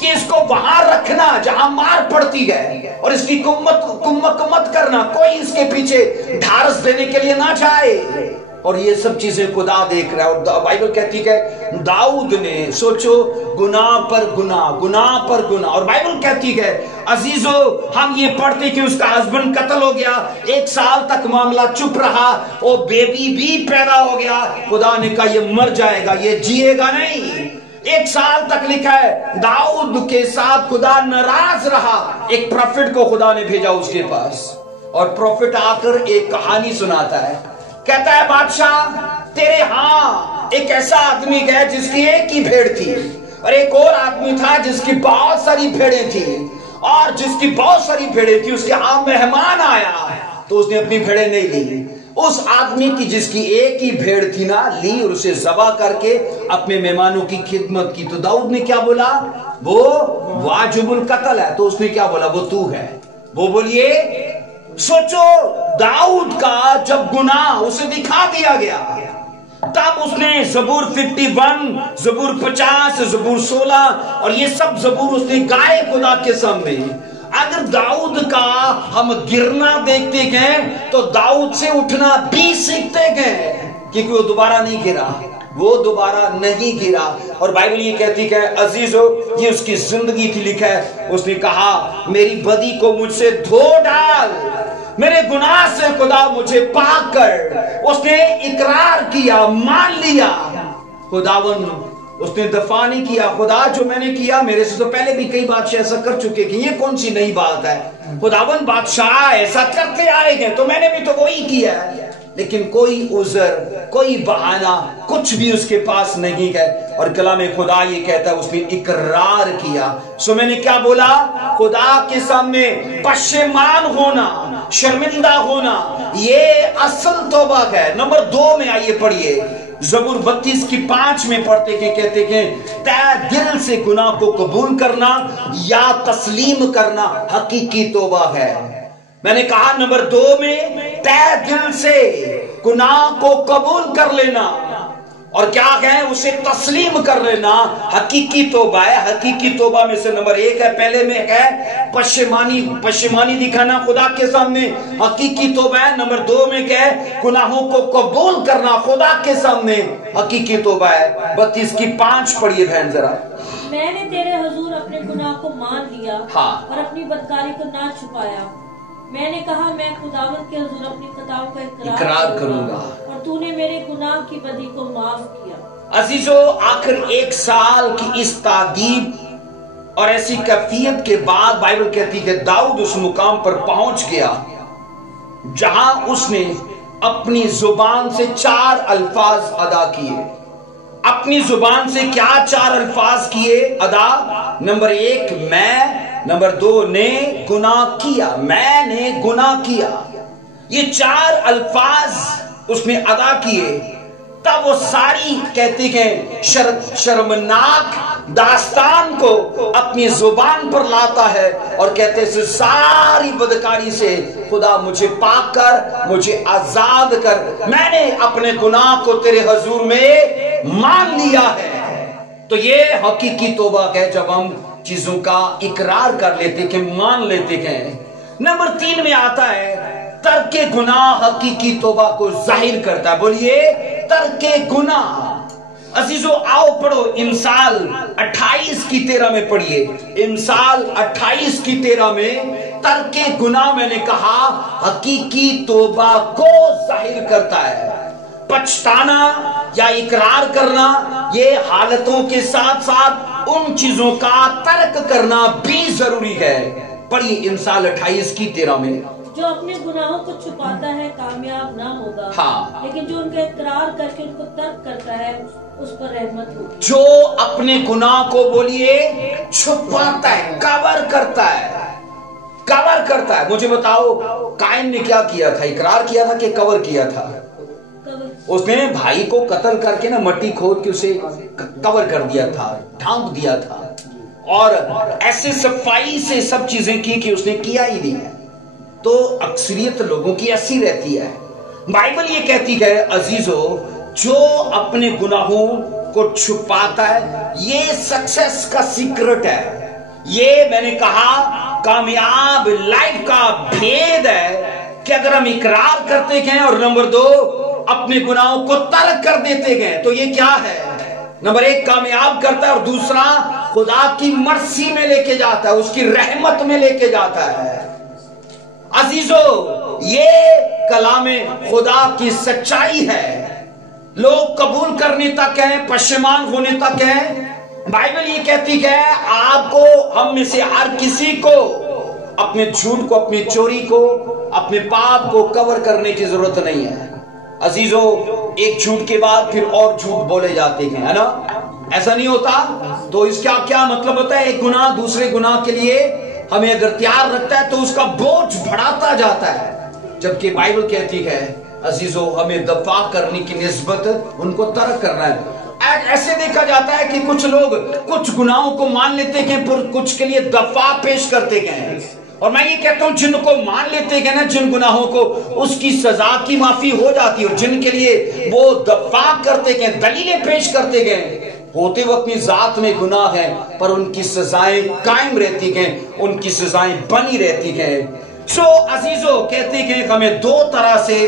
कि इसको वहां रखना जहां मार पड़ती है, और इसकी कुम्मत मत करना, कोई इसके पीछे ढारस देने के लिए ना जाए। और ये सब चीजें खुदा देख रहा है। और बाइबल कहती है दाऊद ने, सोचो, गुनाह पर गुनाह, गुनाह पर गुनाह। और बाइबल कहती है अजीजो, हम ये पढ़ते कि उसका हस्बैंड कत्ल हो गया, 1 साल तक मामला चुप रहा, वो बेबी भी पैदा हो गया, खुदा ने कहा ये मर जाएगा, ये जिएगा नहीं। 1 साल तक लिखा है दाऊद के साथ खुदा नाराज रहा। एक प्रोफेट को खुदा ने भेजा उसके पास, और प्रोफेट आकर एक कहानी सुनाता है। कहता है बादशाह, तेरे यहां एक ऐसा आदमी गया जिसकी एक ही भेड़ थी, और एक और आदमी था जिसकी बहुत सारी भेड़ें थी, और जिसकी बहुत सारी भेड़ें थी उसके यहां मेहमान आया तो उसने अपनी भेड़ें नहीं ली। उस आदमी की जिसकी एक ही भेड़ थी ना, ली और उसे ज़बा करके अपने मेहमानों की खिदमत की। तो दाऊद ने क्या बोला? वो वाजिबुल कत्ल है। तो उसने क्या बोला? वो तू है। वो बोलिए, सोचो, दाऊद का जब गुनाह उसे दिखा दिया गया, तब उसने ज़बूर 51, ज़बूर 50, ज़बूर 16 और ये सब ज़बूर उसने गाए खुदा के सामने। अगर दाऊद का हम गिरना देखते गए तो दाऊद से उठना भी सीखते गए, क्योंकि वो दोबारा नहीं गिरा, वो दोबारा नहीं गिरा। और बाइबल ये कहती है अजीजो, ये उसकी जिंदगी थी। लिखा है उसने कहा मेरी बदी को मुझसे धो डाल, मेरे गुनाह से खुदा मुझे पाक कर। उसने इकरार किया, मान लिया। खुदावन उसने दफा नहीं किया, खुदा जो मैंने किया, मेरे से तो पहले भी कई बादशाह ऐसा कर चुके कि ये कौन सी नई बात है। खुदावन बादशाह ऐसा करते आएंगे तो मैंने भी तो वही किया है। लेकिन कोई उज़र, कोई बहाना, कुछ भी उसके पास नहीं है। और कलाम खुदा ये कहता है उसने इकरार किया। सो मैंने क्या बोला? खुदा के सामने पश्चिमान होना, शर्मिंदा होना, ये असल तौबा है। नंबर 2 में आइए पढ़िए, ज़बूर 32 की 5 में पढ़ते हैं, कहते हैं तय दिल से गुनाह को कबूल करना या तस्लीम करना हकीकी तौबा है। मैंने कहा नंबर 2 में तय दिल से गुनाह को कबूल कर लेना, और क्या है? उसे तस्लीम कर लेना हकीकी तौबा है। हकीकी तौबा में से नंबर 1 है, पहले में है पश्चिमानी दिखाना खुदा के सामने, हकीकी तौबा है। नंबर 2 में क्या है? गुनाहों को कबूल करना खुदा के सामने, हकीकी तौबा है। 32 की 5 पढ़िए बहन जरा। मैंने तेरे हुजूर अपने गुनाह को मान लिया, हाँ, और अपनी बदकारी को ना छुपाया। मैंने कहा मैं खुदावंद के हुजूर अपनी खताओं का इकरार करूंगा, और तूने मेरे गुनाह की बदी को माफ किया। अजीजो, आखिर 1 साल की इस तादीब और ऐसी कैफियत के बाद बाइबल कहती है दाऊद उस मुकाम पर पहुंच गया जहां उसने अपनी जुबान से 4 अल्फाज अदा किए। अपनी जुबान से क्या 4 अल्फाज किए अदा? नंबर 1 मैं, नंबर 2 ने गुनाह किया, मैंने गुनाह किया। ये 4 अल्फाज उसने अदा किए। तब वो सारी कहते हैं शर्मनाक दास्तान को अपनी जुबान पर लाता है और कहते हैं सारी बदकारी से खुदा मुझे पाक कर, मुझे आजाद कर, मैंने अपने गुनाह को तेरे हुजूर में मान लिया है। तो ये हकीकी तौबा है जब हम चीजों का इकरार कर लेते कि मान लेते हैं। नंबर 3 में आता है तर्के गुनाह हकीकी तौबा को जाहिर करता है। बोलिए तर्के गुनाह। अजीजो आओ पढ़ो इमसाल 28 की 13 में पढ़िए। इमसाल 28 की 13 में तर्के गुनाह मैंने कहा हकीकी तौबा को जाहिर करता है। पछताना या इकरार करना ये हालतों के साथ साथ उन चीजों का तर्क करना भी जरूरी है। पढ़िए इमसाल 28 की 13 में। जो अपने गुनाहों को छुपाता है कामयाब ना होगा, हाँ, लेकिन जो उनका इकरार करके उनको तर्क करता है उस पर रहमत होगी। जो अपने गुनाह को बोलिए छुपाता है, कवर करता है, कवर करता है। मुझे बताओ कायन ने क्या किया था? इकरार किया था कि कवर किया था? उसने भाई को कत्ल करके ना मट्टी खोद के उसे कवर कर दिया था, ढांप दिया था, और ऐसे सफाई से सब चीजें की कि उसने किया ही नहीं है। तो अक्सरियत लोगों की ऐसी रहती है बाइबल ये कहती है अजीजों, जो अपने गुनाहों को छुपाता है ये सक्सेस का सीक्रेट है। ये मैंने कहा कामयाब लाइफ का भेद है कि अगर हम इकरार करते गए और नंबर 2 अपने गुनाहों को तर्क कर देते गए तो ये क्या है? नंबर 1 कामयाब करता है और दूसरा खुदा की मर्सी में लेके जाता है, उसकी रहमत में लेके जाता है। अजीजों, ये कलामे खुदा की सच्चाई है। लोग कबूल करने तक है, पश्चिमान होने तक है। बाइबल ये कहती है आपको, हम में से हर किसी को अपने झूठ को, अपनी चोरी को, अपने पाप को कवर करने की जरूरत नहीं है। अजीजों, एक झूठ के बाद फिर और झूठ बोले जाते हैं, है ना? ऐसा नहीं होता। तो इसका क्या मतलब होता है? एक गुनाह दूसरे गुनाह के लिए हमें अगर तैयार रखता है तो उसका बोझ बढ़ाता जाता है। जबकि बाइबल कहती है अजीजों, हमें दफा करने की निस्बत उनको तर्क करना है। ऐसे देखा जाता है कि कुछ लोग कुछ गुनाहों को मान लेते हैं, पर कुछ के लिए दफा पेश करते हैं। और मैं ये कहता हूं, जिनको मान लेते हैं ना जिन गुनाहों को, उसकी सजा की माफी हो जाती है। और जिनके लिए वो दफा करते गए, दलीलें पेश करते गए, होते वो अपनी जात में गुनाह है पर उनकी सजाएं कायम रहती हैं, उनकी सजाएं बनी रहती हैं। सो अजीजों, कहते हैं हमें 2 तरह से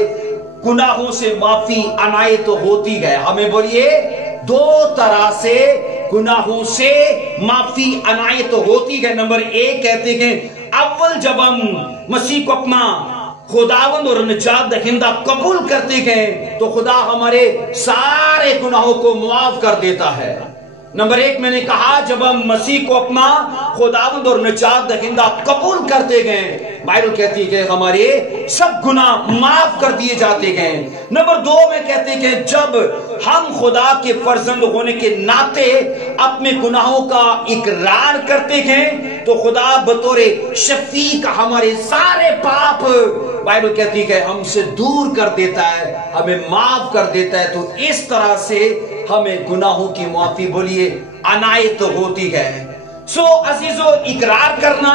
गुनाहों से माफी अनायत तो होती है। हमें बोलिए, 2 तरह से गुनाहों से माफी अनायत तो होती है। नंबर 1 कहते हैं, अव्वल जब हम मसीह को अपना खुदावंद और निजात दहिंदा कबूल करते गए तो खुदा हमारे सारे गुनाहों को मुआफ कर देता है। नंबर 1 मैंने कहा, जब हम मसीह को अपना खुदावंद और निजात दहिंदा कबूल करते गए, बाइबल कहती है हमारे सब गुनाह माफ कर दिए जाते गए। नंबर 2 में कहते हैं, जब हम खुदा के फर्जंद होने के नाते अपने गुनाहों का इकरार करते गए तो खुदा बतौरे शफीक हमारे सारे पाप, बाइबल कहती है, हमसे दूर कर देता है, हमें माफ कर देता है। तो इस तरह से हमें गुनाहों की माफी बोलिए अनायत होती है। सो अजीजों, इकरार करना,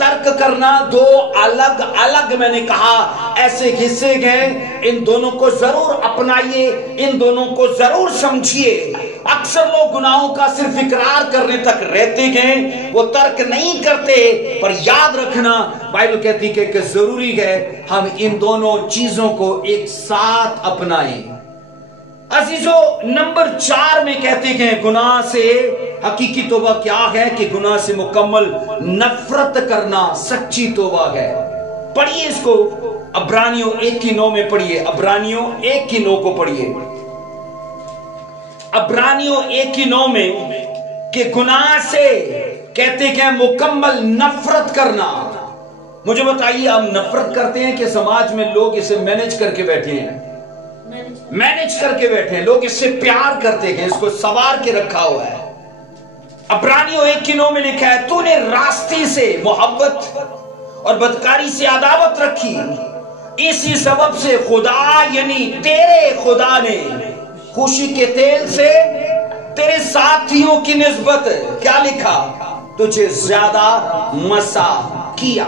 तर्क करना 2 अलग अलग मैंने कहा ऐसे हिस्से हैं। इन दोनों को जरूर अपनाइए, इन दोनों को जरूर समझिए। अक्सर लोग गुनाहों का सिर्फ इकरार करने तक रहते हैं, वो तर्क नहीं करते। पर याद रखना, बाइबल कहती है कि जरूरी है हम इन दोनों चीजों को एक साथ अपनाएं। अजीजों, नंबर 4 में कहते हैं गुनाह से हकीकी तौबा क्या है? कि गुनाह से मुकम्मल नफरत करना सच्ची तौबा है। पढ़िए इसको, अब्रानियों 1:9 में पढ़िए, अब्रानियों 1:9 को पढ़िए। अब्रानियों 1:9 में कि गुनाह से कहते हैं मुकम्मल नफरत करना। मुझे बताइए, हम नफरत करते हैं कि समाज में लोग इसे मैनेज करके बैठे हैं? मैनेज करके बैठे हैं। लोग इससे प्यार करते हैं, इसको सवार के रखा हुआ है। अब्रानियों 1:9 में लिखा है, तूने रास्ते से मोहब्बत और बदकारी से अदावत रखी, इसी सबब से खुदा यानी तेरे खुदा ने खुशी के तेल से तेरे साथियों की निस्बत क्या लिखा? तुझे ज्यादा मसा किया।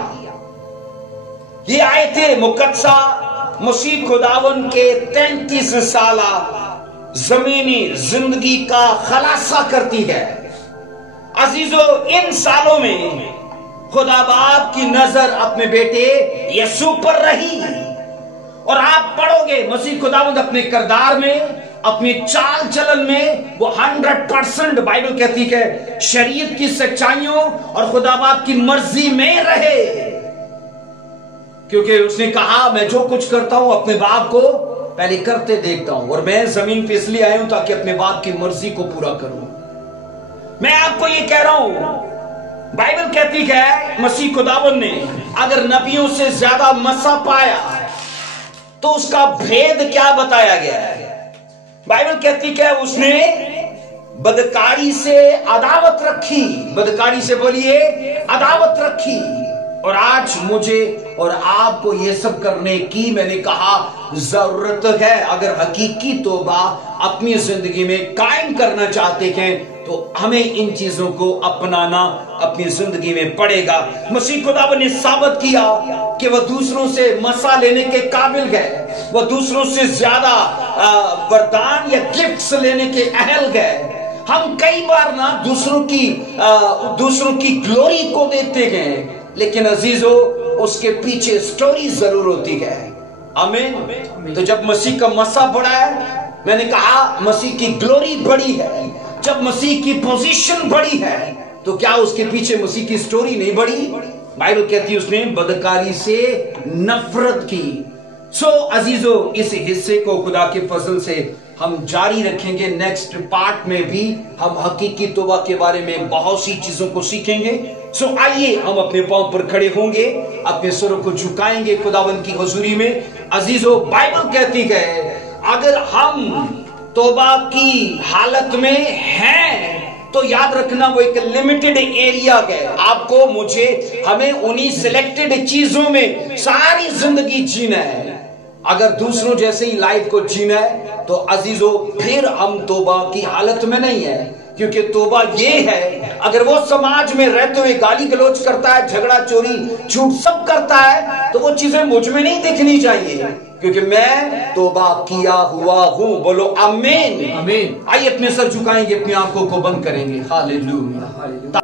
ये आयते मुकद्दसा मसीह खुदावन के 33 साला जमीनी जिंदगी का खलासा करती है। अजीजों, इन सालों में खुदा बाप की नजर अपने बेटे यीशु पर रही। और आप पढ़ोगे मसीह खुदावंद अपने किरदार में, अपनी चाल चलन में वो 100% बाइबल कहती है शरीयत की सच्चाइयों और खुदा बाप की मर्जी में रहे। क्योंकि उसने कहा, मैं जो कुछ करता हूं अपने बाप को पहले करते देखता हूं, और मैं जमीन पे इसलिए आया हूं ताकि अपने बाप की मर्जी को पूरा करूं। मैं आपको ये कह रहा हूं, बाइबल कहती है मसीह खुदावन ने अगर नबियों से ज्यादा मसा पाया तो उसका भेद क्या बताया गया है? बाइबल कहती है उसने बदकारी से अदावत रखी। बदकारी से बोलिए अदावत रखी। और आज मुझे और आपको ये सब करने की मैंने कहा जरूरत है। अगर हकीकी तौबा अपनी जिंदगी में कायम करना चाहते हैं तो हमें इन चीजों को अपनाना अपनी जिंदगी में पड़ेगा। मसीह खुदा ने साबित किया कि वह दूसरों से मसा लेने के काबिल गए, वह दूसरों से ज्यादा वरदान या गिफ्ट्स लेने के अहल गए। हम कई बार ना दूसरों की ग्लोरी को देते गए, लेकिन अजीजों उसके पीछे स्टोरी जरूर होती है। आमीन। तो जब मसीह का मसा बढ़ा है, मैंने कहा मसीह की ग्लोरी बढ़ी है, जब मसीह की पोजीशन बढ़ी है, तो क्या उसके पीछे मसीह की स्टोरी नहीं बढ़ी? बाइबल कहती है उसने बदकारी से नफरत की। सो अजीजों, इस हिस्से को खुदा के फजल से हम जारी रखेंगे। नेक्स्ट पार्ट में भी हम हकीकी तौबा के बारे में बहुत सी चीजों को सीखेंगे। सो आइए हम अपने पांव पर खड़े होंगे, अपने सरों को झुकाएंगे खुदावन की हुजूरी में। अजीजों, बाइबल कहती है अगर हम तौबा की हालत में हैं तो याद रखना वो एक लिमिटेड एरिया है। आपको, मुझे, हमें उन्हीं सिलेक्टेड चीजों में सारी जिंदगी जीना है। अगर दूसरों जैसे ही लाइफ को जीना है तो अजीजों फिर हम तौबा की हालत में नहीं है, क्योंकि तौबा ये है अगर वो समाज में रहते हुए गाली गलौज करता है, झगड़ा चोरी झूठ सब करता है, तो वो चीजें मुझ में नहीं दिखनी चाहिए, क्योंकि मैं तौबा किया हुआ हूं। बोलो आमीन। आमीन। आइए अपने सर झुकाएंगे, अपनी आंखों को बंद करेंगे। हालेलुया।